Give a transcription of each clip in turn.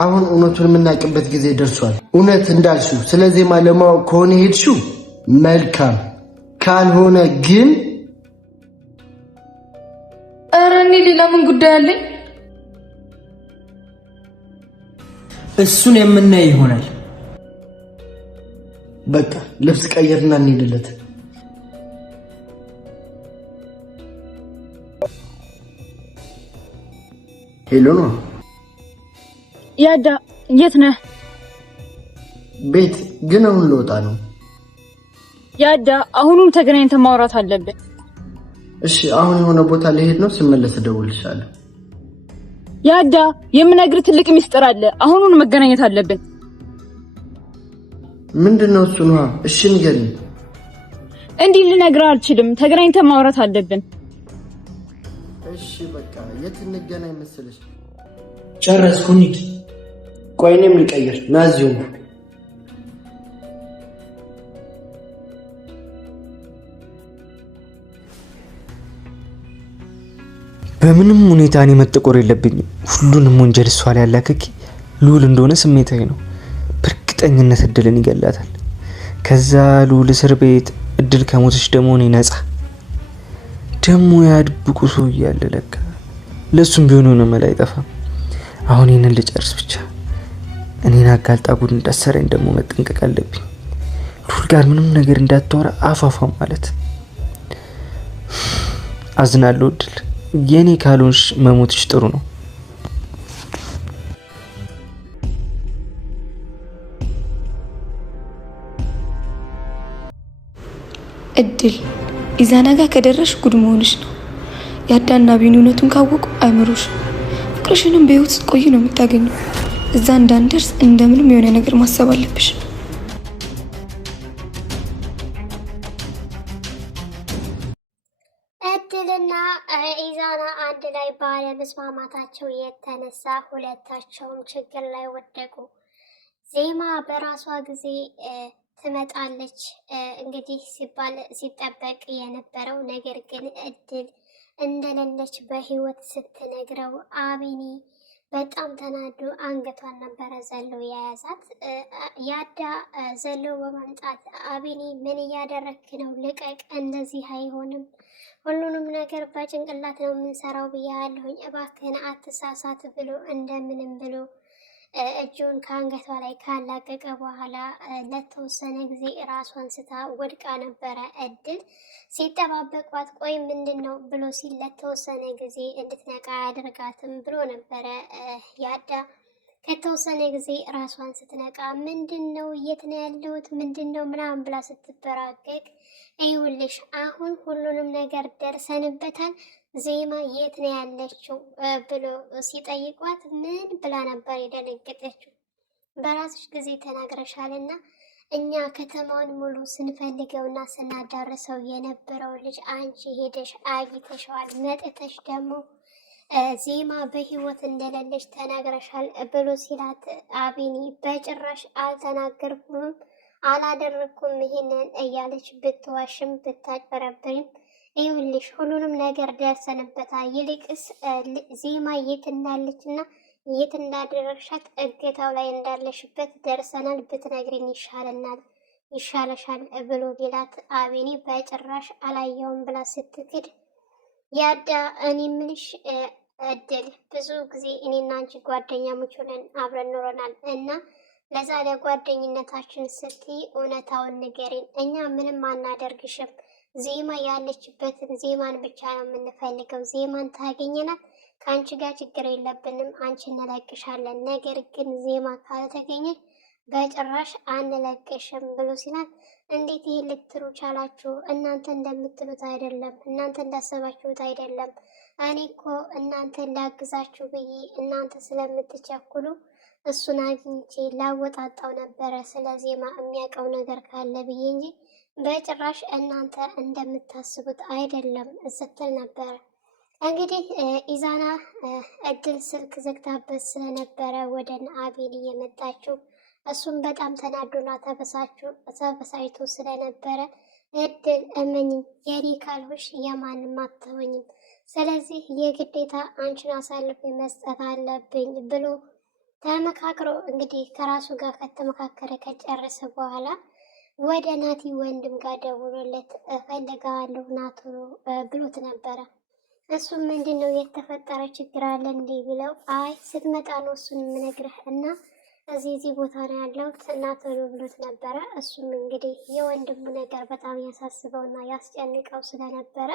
አሁን እውነቱን የምናውቅበት ጊዜ ደርሷል። እውነት እንዳልሽው ስለዚህ ማለማወቅ ከሆነ ሄድሽው መልካም፣ ካልሆነ ግን ኧረ እኔ ሌላ ምን ጉዳይ አለኝ? እሱን የምናይ ይሆናል። በቃ ልብስ ቀየርና እንሄድለት። ሄሎ ነው ያዳ፣ የት ነህ? ቤት ግን አሁን ልወጣ ነው። ያዳ፣ አሁኑም ተገናኝተን ማውራት አለብን። እሺ፣ አሁን የሆነ ቦታ ልሄድ ነው። ስመለስ እደውልልሻለሁ። ያዳ፣ የምነግርህ ትልቅ ሚስጥር አለ። አሁኑን መገናኘት አለብን። ምንድነው እሱ? ነው? እሺ ንገሪኝ። እንዲህ ልነግርህ አልችልም። ተገናኝተን ማውራት አለብን። እሺ በቃ የት እንገናኝ መሰለሽ? ጨረስኩ። እንሂድ። ቆይ እኔም ልቀይር። ና እዚሁ ነው። በምንም ሁኔታ እኔ መጠቆር የለብኝም። ሁሉንም ወንጀል እሷ ላይ ያላከኪ ልዑል እንደሆነ ስሜታዊ ነው። በእርግጠኝነት እድልን ይገላታል። ከዛ ልዑል እስር ቤት፣ እድል ከሞተች ደግሞ እኔ ነፃ። ደግሞ ያድብቁ ሰው እያለ ለካ ለሱም ቢሆን የሆነ መላ አይጠፋም። አሁን ይሄንን ልጨርስ ብቻ። እኔን አጋልጣ ጉድ እንዳሰረኝ ደግሞ መጠንቀቅ አለብኝ። ልዑል ጋር ምንም ነገር እንዳታወራ አፋፋ ማለት። አዝናለሁ እድል፣ የኔ ካልሆንሽ መሞትሽ ጥሩ ነው። እድል ኢዛና ጋር ከደረሽ ጉድ መሆንሽ ነው። ያዳና ቢኒ እውነቱን ካወቁ አይምሩሽ። ፍቅርሽንም በህይወት ስትቆይ ነው የምታገኘው። እዛ እንዳንደርስ እንደምንም የሆነ ነገር ማሰብ አለብሽ። እድልና ኢዛና አንድ ላይ ባለመስማማታቸው የተነሳ ሁለታቸውም ችግር ላይ ወደቁ። ዜማ በራሷ ጊዜ ትመጣለች እንግዲህ ሲባል ሲጠበቅ የነበረው ነገር ግን እድል እንደሌለች በህይወት ስትነግረው አቢኒ በጣም ተናዶ አንገቷን ነበረ ዘሎ የያዛት። ያዳ ዘሎ በመምጣት አቢኒ ምን እያደረክ ነው? ልቀቅ፣ እንደዚህ አይሆንም፣ ሁሉንም ነገር በጭንቅላት ነው የምንሰራው ብያለሁኝ፣ እባክህን አትሳሳት ብሎ እንደምንም ብሎ እጁን ከአንገቷ ላይ ካላቀቀ በኋላ ለተወሰነ ጊዜ ራሷን ስታ ወድቃ ነበረ። እድል ሲጠባበቋት ቆይ ምንድን ነው ብሎ ሲል ለተወሰነ ጊዜ እንድትነቃ ያደርጋትም ብሎ ነበረ ያዳ። ከተወሰነ ጊዜ ራሷን ስትነቃ ምንድን ነው የት ነው ያለሁት ምንድን ነው ምናምን ብላ ስትበራገግ ይኸውልሽ አሁን ሁሉንም ነገር ደርሰንበታል፣ ዜማ የት ነው ያለችው ብሎ ሲጠይቋት ምን ብላ ነበር የደነገጠችው? በራስሽ ጊዜ ተናግረሻልና እኛ ከተማውን ሙሉ ስንፈልገውና ስናዳርሰው የነበረው ልጅ አንቺ ሄደሽ አግኝተሽዋል፣ መጥተሽ ደግሞ ዜማ በህይወት እንደሌለች ተናግረሻል ብሎ ሲላት አቢኒ በጭራሽ አልተናገርኩም አላደረኩም ይሄንን እያለች ብትዋሽም ብታጭበረብርም ይኸውልሽ ሁሉንም ነገር ደርሰንበታል። ይልቅስ ዜማ የት እንዳለችና የት እንዳደረግሻት እገታው ላይ እንዳለሽበት ደርሰናል፣ ብትነግሪኝ ይሻለሻል ብሎ ቢላት አቢኒ በጭራሽ አላየውም ብላ ስትክድ ያዳ እኔ ምንሽ እድል ብዙ ጊዜ እኔና አንቺ ጓደኛሞች ሆነን አብረን ኖረናል እና ለዛ ለጓደኝነታችን ስትይ እውነታውን ንገሪን፣ እኛ ምንም አናደርግሽም፣ ዜማ ያለችበትን ዜማን ብቻ ነው የምንፈልገው፣ ዜማን ታገኘናት ከአንቺ ጋር ችግር የለብንም፣ አንቺ እንለቅሻለን፣ ነገር ግን ዜማ ካልተገኘች በጭራሽ አንለቅሽም ብሎ ሲላት እንዴት ይህ ልትሉ ቻላችሁ? እናንተ እንደምትሉት አይደለም፣ እናንተ እንዳሰባችሁት አይደለም። እኔ እኮ እናንተን ላግዛችሁ ብዬ እናንተ ስለምትቸኩሉ እሱን አግኝቼ ላወጣጣው ነበረ ስለ ዜማ የሚያውቀው ነገር ካለ ብዬ እንጂ በጭራሽ እናንተ እንደምታስቡት አይደለም ስትል ነበረ። እንግዲህ ኢዛና እድል ስልክ ዘግታበት ስለነበረ ወደ አቤል እየመጣችው እሱም በጣም ተናዶና ተበሳጭቶ ስለነበረ እድል እመኝኝ የኔ ካልሆንሽ የማንም አትሆኝም፣ ስለዚህ የግዴታ አንቺን አሳልፌ መስጠት አለብኝ ብሎ ተመካክሮ እንግዲህ ከራሱ ጋር ከተመካከረ ከጨረሰ በኋላ ወደ ናቲ ወንድም ጋር ደውሎለት እፈልግሃለሁ ና ቶሎ ብሎት ነበረ። እሱም ምንድን ነው የተፈጠረ ችግር አለ እንዴ ቢለው አይ ስትመጣ ነው እሱን የምነግርህ እና እዚህ ቦታ ነው ያለሁት እና ቶሎ ብሎት ነበረ። እሱም እንግዲህ የወንድሙ ነገር በጣም ያሳስበው እና ያስጨንቀው ስለነበረ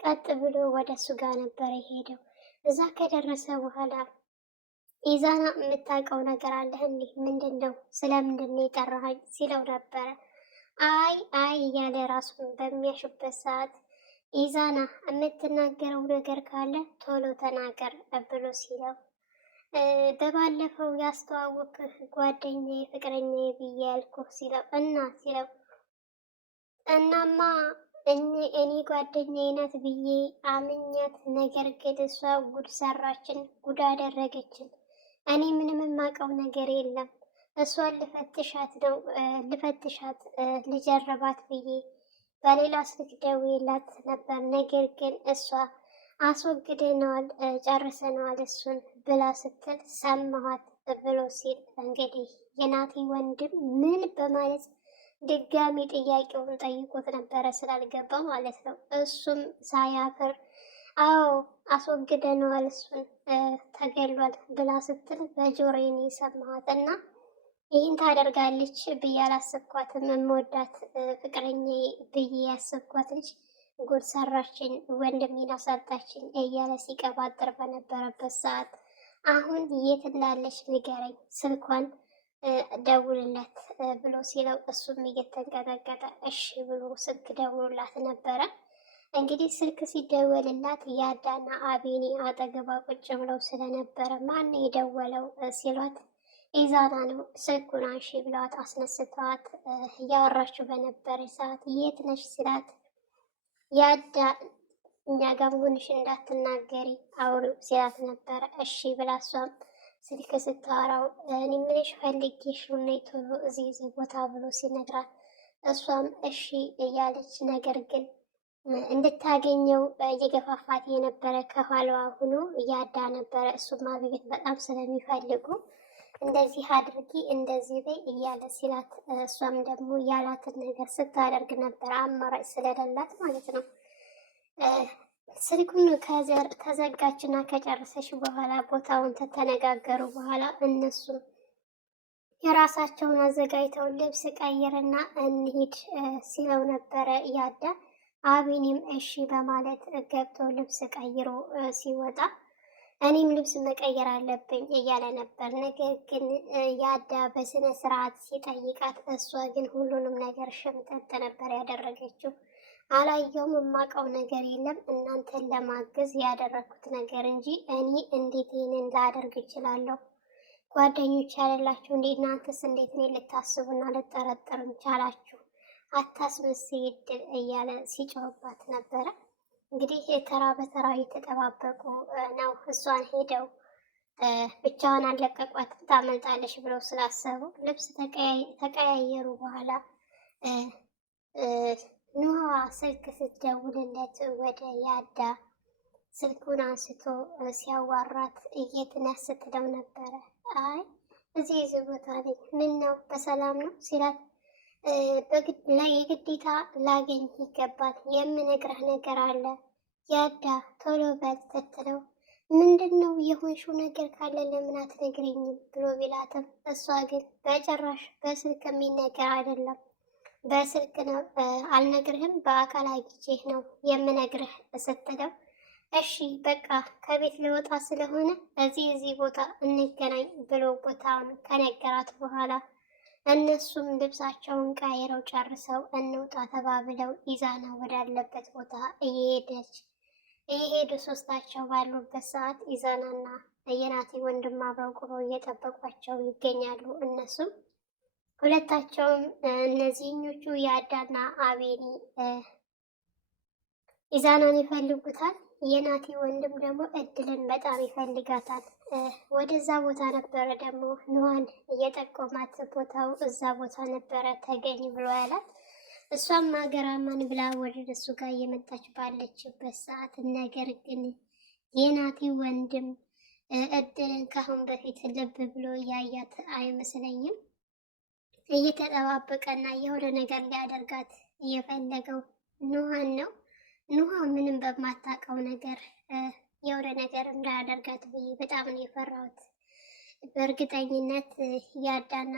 ቀጥ ብሎ ወደ እሱ ጋር ነበረ የሄደው። እዛ ከደረሰ በኋላ ኢዛና የምታውቀው ነገር አለህ እንዲህ ምንድን ነው ስለምንድን ነው የጠራኸኝ ሲለው ነበረ። አይ እያለ ራሱን በሚያሽበት ሰዓት ኢዛና የምትናገረው ነገር ካለ ቶሎ ተናገር ብሎ ሲለው በባለፈው ያስተዋወቅህ ጓደኛዬ ፍቅረኛዬ ብዬ ያልኩህ ሲለው እናማ እኔ ጓደኛዬ ናት ብዬ አምኛት፣ ነገር ግን እሷ ጉድ ሰራችን፣ ጉድ አደረገችን። እኔ ምንም የማውቀው ነገር የለም። እሷን ልፈትሻት ልጀርባት ብዬ በሌላ ስልክ ደውዬላት ነበር፣ ነገር ግን እሷ አስወግደነዋል፣ ጨርሰነዋል እሱን ብላ ስትል ሰማኋት ብሎ ሲል እንግዲህ የናቲ ወንድም ምን በማለት ድጋሚ ጥያቄውን ጠይቆት ነበረ ስላልገባው ማለት ነው። እሱም ሳያፍር አዎ አስወግደነዋል እሱን ተገሏል ብላ ስትል በጆሮዬ ነው የሰማኋት እና ይህን ታደርጋለች ብዬ አላሰብኳትም። የምወዳት ፍቅረኛ ብዬ ያሰብኳት ልጅ ጉድ ሰራችን፣ ወንድሜን አሳጣችን እያለ ሲቀባጥር በነበረበት ሰዓት አሁን የት እንዳለች ንገረኝ፣ ስልኳን ደውልለት ብሎ ሲለው እሱም እየተንቀጠቀጠ እሺ ብሎ ስልክ ደውሎላት ነበረ። እንግዲህ ስልክ ሲደወልላት ያዳና አቤኔ አጠገባ ቁጭ ብለው ስለነበረ ማን የደወለው ሲሏት ኢዛና ነው፣ ስልኩን አንሺ ብለዋት አስነስተዋት እያወራችው በነበረ ሰዓት የት ነሽ ሲላት ያዳ እኛ ጋር መሆንሽ እንዳትናገሪ አውሪው ሲላት ነበረ። እሺ ብላ እሷም ስልክ ስታወራው እኔ ምንሽ ፈልጌሽ ነው ቶሎ እዚህ ቦታ ብሎ ሲነግራት እሷም እሺ እያለች ነገር ግን እንድታገኘው እየገፋፋት የነበረ ከኋላዋ ሆኖ እያዳ ነበረ። እሱም ማግኘት በጣም ስለሚፈልጉ እንደዚህ አድርጊ እንደዚህ በይ እያለ ሲላት እሷም ደግሞ ያላትን ነገር ስታደርግ ነበረ፣ አማራጭ ስለሌላት ማለት ነው። ስልኩን ከዘጋችና ከጨረሰች በኋላ ቦታውን ተነጋገሩ በኋላ እነሱም የራሳቸውን አዘጋጅተው ልብስ ቀይርና እንሂድ ሲለው ነበረ ያዳ። አቤኔም እሺ በማለት ገብቶ ልብስ ቀይሮ ሲወጣ እኔም ልብስ መቀየር አለብኝ እያለ ነበር። ነገር ግን ያዳ በስነ ስርዓት ሲጠይቃት እሷ ግን ሁሉንም ነገር ሽምጠጥ ነበር ያደረገችው። አላየውም፣ የማውቀው ነገር የለም፣ እናንተን ለማገዝ ያደረግኩት ነገር እንጂ እኔ እንዴት ይህንን ላደርግ እችላለሁ? ጓደኞች ያሌላችሁ እንዴ? እናንተስ እንዴት እኔ ልታስቡና ልጠረጠሩኝ ቻላችሁ? አታስመስይ እድል እያለ ሲጮህባት ነበረ። እንግዲህ ተራ በተራ እየተጠባበቁ ነው። እሷን ሄደው ብቻዋን አለቀቋትም፣ ታመልጣለች ብለው ስላሰቡ ልብስ ተቀያየሩ በኋላ ኑሃ ስልክ ስትደውልለት ወደ ያዳ ስልኩን አንስቶ ሲያዋራት የት ነህ ስትለው ነበረ። አይ እዚህ ቦታ ነኝ፣ ምን ነው በሰላም ነው ሲላት የግዴታ ላገኝ ይገባል፣ የምነግረህ ነገር አለ ያዳ ቶሎ በል ስትለው ምንድን ነው የሆንሽው ነገር ካለ ለምን አትነግረኝም ብሎ ቢላትም እሷ ግን በጭራሽ በስልክ የሚነገር አይደለም፣ በስልክ ነው አልነግርህም፣ በአካል አግኝቼህ ነው የምነግርህ ስትለው እሺ በቃ ከቤት ልወጣ ስለሆነ እዚህ ቦታ እንገናኝ ብሎ ቦታውን ከነገራት በኋላ እነሱም ልብሳቸውን ቀይረው ጨርሰው እንውጣ ተባብለው ኢዛና ወዳለበት ቦታ እየሄዱ ሶስታቸው ባሉበት ሰዓት ኢዛናና የናቲ ወንድም አብረው ቁመው እየጠበቋቸው ይገኛሉ። እነሱም ሁለታቸውም እነዚህኞቹ የአዳና አቤኒ ኢዛናን ይፈልጉታል። የናቲ ወንድም ደግሞ እድልን በጣም ይፈልጋታል። ወደዛ ቦታ ነበረ ደግሞ ኑሃን እየጠቆማት ቦታው እዛ ቦታ ነበረ ተገኝ ብሎ ያላት። እሷም ሀገራማን ብላ ወደ እሱ ጋር እየመጣች ባለችበት ሰዓት ነገር ግን የናቲ ወንድም እድልን ከአሁን በፊት ልብ ብሎ ያያት አይመስለኝም። እየተጠባበቀና የሆነ ነገር ሊያደርጋት እየፈለገው ኑሃን ነው። ኑሃ ምንም በማታውቀው ነገር የሆነ ነገር እንዳያደርጋት ብዬ በጣም ነው የፈራሁት። በእርግጠኝነት ያዳና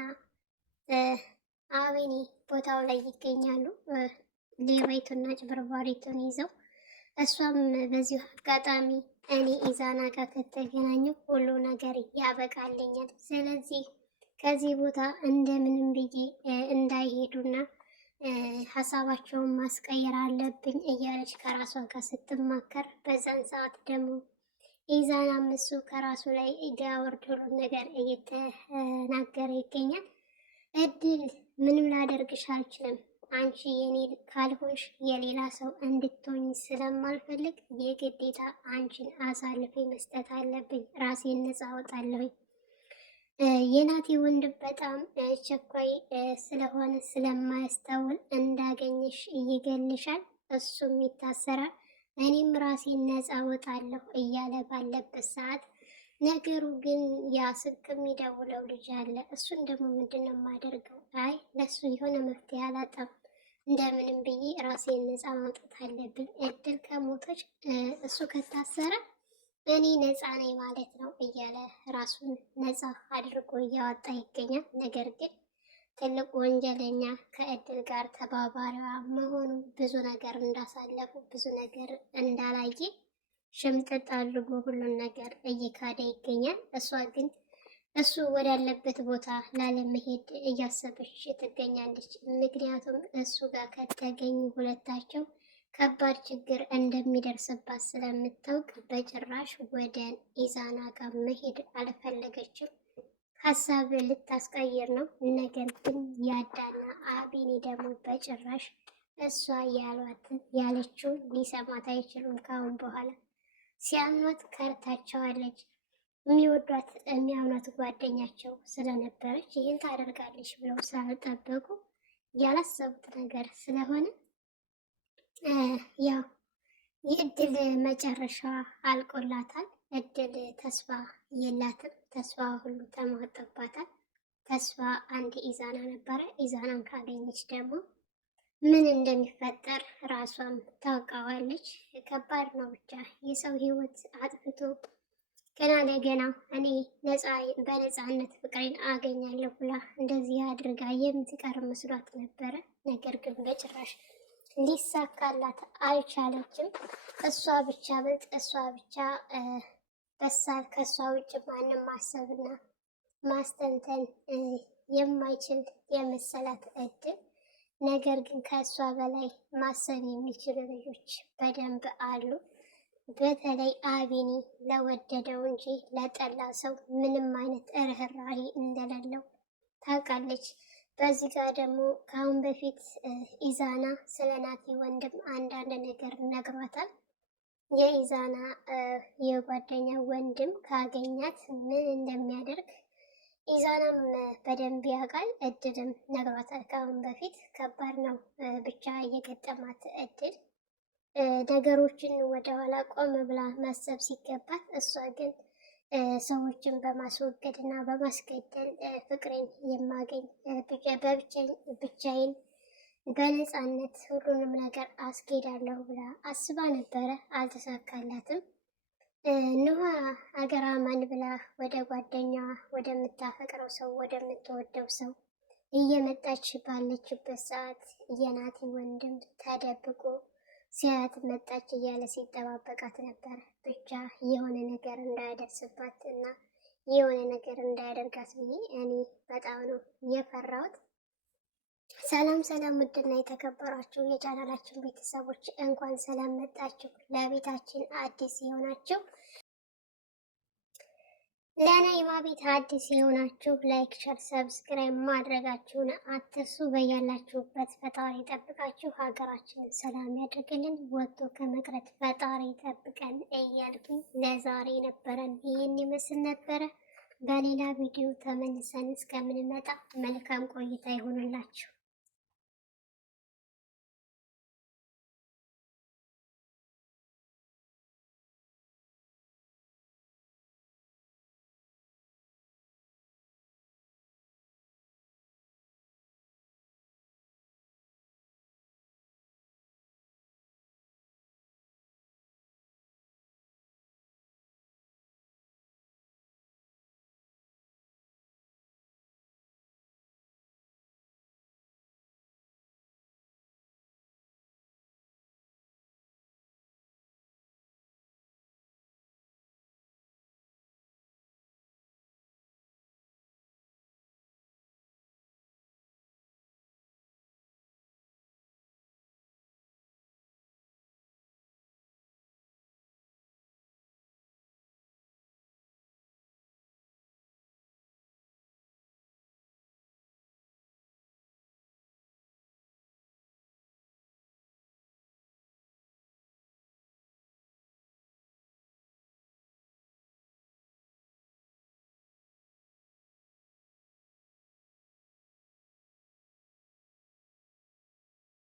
አቤኒ ቦታው ላይ ይገኛሉ፣ ሌባይቱና ጭበርባሪቱን ይዘው። እሷም በዚሁ አጋጣሚ እኔ ኢዛና ጋር ከተገናኘሁ ሁሉ ነገር ያበቃልኛል፣ ስለዚህ ከዚህ ቦታ እንደምንም ብዬ እንዳይሄዱና ሀሳባቸውን ማስቀየር አለብኝ እያለች ከራሷ ጋር ስትማከር፣ በዛን ሰዓት ደግሞ ኢዛናም እሱ ከራሱ ላይ ሊያወርድ ሁሉን ነገር እየተናገረ ይገኛል። እድል ምንም ላደርግሽ አልችልም፣ አንቺ የኔ ካልሆንሽ የሌላ ሰው እንድትሆኝ ስለማልፈልግ የግዴታ አንቺን አሳልፌ መስጠት አለብኝ፣ ራሴን ነፃ አወጣለሁኝ። የናቲ ወንድም በጣም ቸኳይ ስለሆነ ስለማያስተውል እንዳገኘሽ ይገልሻል፣ እሱም ይታሰራል፣ እኔም ራሴን ነፃ አወጣለሁ እያለ ባለበት ሰዓት ነገሩ ግን ያ ስልክ የሚደውለው ልጅ አለ። እሱን ደግሞ ምንድን ነው የማደርገው? አይ ለሱ የሆነ መፍትሄ አላጣም፣ እንደምንም ብዬ ራሴን ነፃ ማውጣት አለብኝ። እድል ከሞተች እሱ ከታሰረ እኔ ነፃ ነኝ ማለት ነው እያለ ራሱን ነፃ አድርጎ እያወጣ ይገኛል። ነገር ግን ትልቅ ወንጀለኛ ከእድል ጋር ተባባሪዋ መሆኑ ብዙ ነገር እንዳሳለፉ ብዙ ነገር እንዳላየ ሽምጥጥ አድርጎ ሁሉን ነገር እየካደ ይገኛል። እሷ ግን እሱ ወዳለበት ቦታ ላለመሄድ እያሰበች ትገኛለች። ምክንያቱም እሱ ጋር ከተገኙ ሁለታቸው ከባድ ችግር እንደሚደርስባት ስለምታውቅ በጭራሽ ወደ ኢዛና ጋር መሄድ አልፈለገችም። ሀሳብ ልታስቀይር ነው። ነገር ግን ያዳና አቤኒ ደግሞ በጭራሽ እሷ ያለችውን ሊሰማት አይችሉም። ካሁን በኋላ ሲያምኗት ከርታቸዋለች። የሚወዷት የሚያምኗት ጓደኛቸው ስለነበረች ይህን ታደርጋለች ብለው ስላልጠበቁ ያላሰቡት ነገር ስለሆነ ያው የእድል መጨረሻ አልቆላታል። እድል ተስፋ የላትም። ተስፋ ሁሉ ተሟጠባታል። ተስፋ አንድ ኢዛና ነበረ። ኢዛናን ካገኘች ደግሞ ምን እንደሚፈጠር ራሷም ታውቃዋለች። ከባድ ነው። ብቻ የሰው ሕይወት አጥፍቶ ገና ለገና እኔ በነፃነት ፍቅሬን አገኛለሁ ብላ እንደዚህ አድርጋ የምትቀር መስሏት ነበረ። ነገር ግን በጭራሽ ሊሳካላት አልቻለችም። እሷ ብቻ ብልጥ፣ እሷ ብቻ በሳል፣ ከእሷ ውጭ ማንም ማሰብና ማስተንተን የማይችል የመሰላት እድል። ነገር ግን ከእሷ በላይ ማሰብ የሚችሉ ልጆች በደንብ አሉ። በተለይ አቤኒ ለወደደው እንጂ ለጠላ ሰው ምንም አይነት ርህራሄ እንደሌለው ታውቃለች። በዚህ ጋር ደግሞ ከአሁን በፊት ኢዛና ስለ ናቲ ወንድም አንዳንድ ነገር ነግሯታል። የኢዛና የጓደኛ ወንድም ካገኛት ምን እንደሚያደርግ ኢዛናም በደንብ ያውቃል። እድልም ነግሯታል ከአሁን በፊት። ከባድ ነው ብቻ እየገጠማት እድል ነገሮችን ወደኋላ ቆም ብላ ማሰብ ሲገባት፣ እሷ ግን ሰዎችን በማስወገድ እና በማስገደል ፍቅሬን የማገኝ ብቻዬን በነፃነት ሁሉንም ነገር አስኬዳለሁ ብላ አስባ ነበረ። አልተሳካላትም። ኑሃ አገራማን ብላ ወደ ጓደኛዋ ወደምታፈቅረው ሰው ወደምትወደው ሰው እየመጣች ባለችበት ሰዓት የናቲ ወንድም ተደብቆ ሲያያት መጣች እያለ ሲጠባበቃት ነበር። ብቻ የሆነ ነገር እንዳያደርስባት እና የሆነ ነገር እንዳያደርጋት ብዬ እኔ በጣም ነው የፈራሁት። ሰላም ሰላም፣ ውድና የተከበራችሁ የቻናላችን ቤተሰቦች እንኳን ሰላም መጣችሁ። ለቤታችን አዲስ የሆናችሁ ለናይማ ቤት አዲስ የሆናችሁ ላይክ፣ ሸር፣ ሰብስክራይብ ማድረጋችሁን አትርሱ። በያላችሁበት ፈጣሪ ጠብቃችሁ ሀገራችንን ሰላም ያድርግልን፣ ወጥቶ ከመቅረት ፈጣሪ ጠብቀን እያልኩኝ ለዛሬ ነበረን ይህን ይመስል ነበረ። በሌላ ቪዲዮ ተመልሰን እስከምንመጣ መልካም ቆይታ ይሆንላችሁ።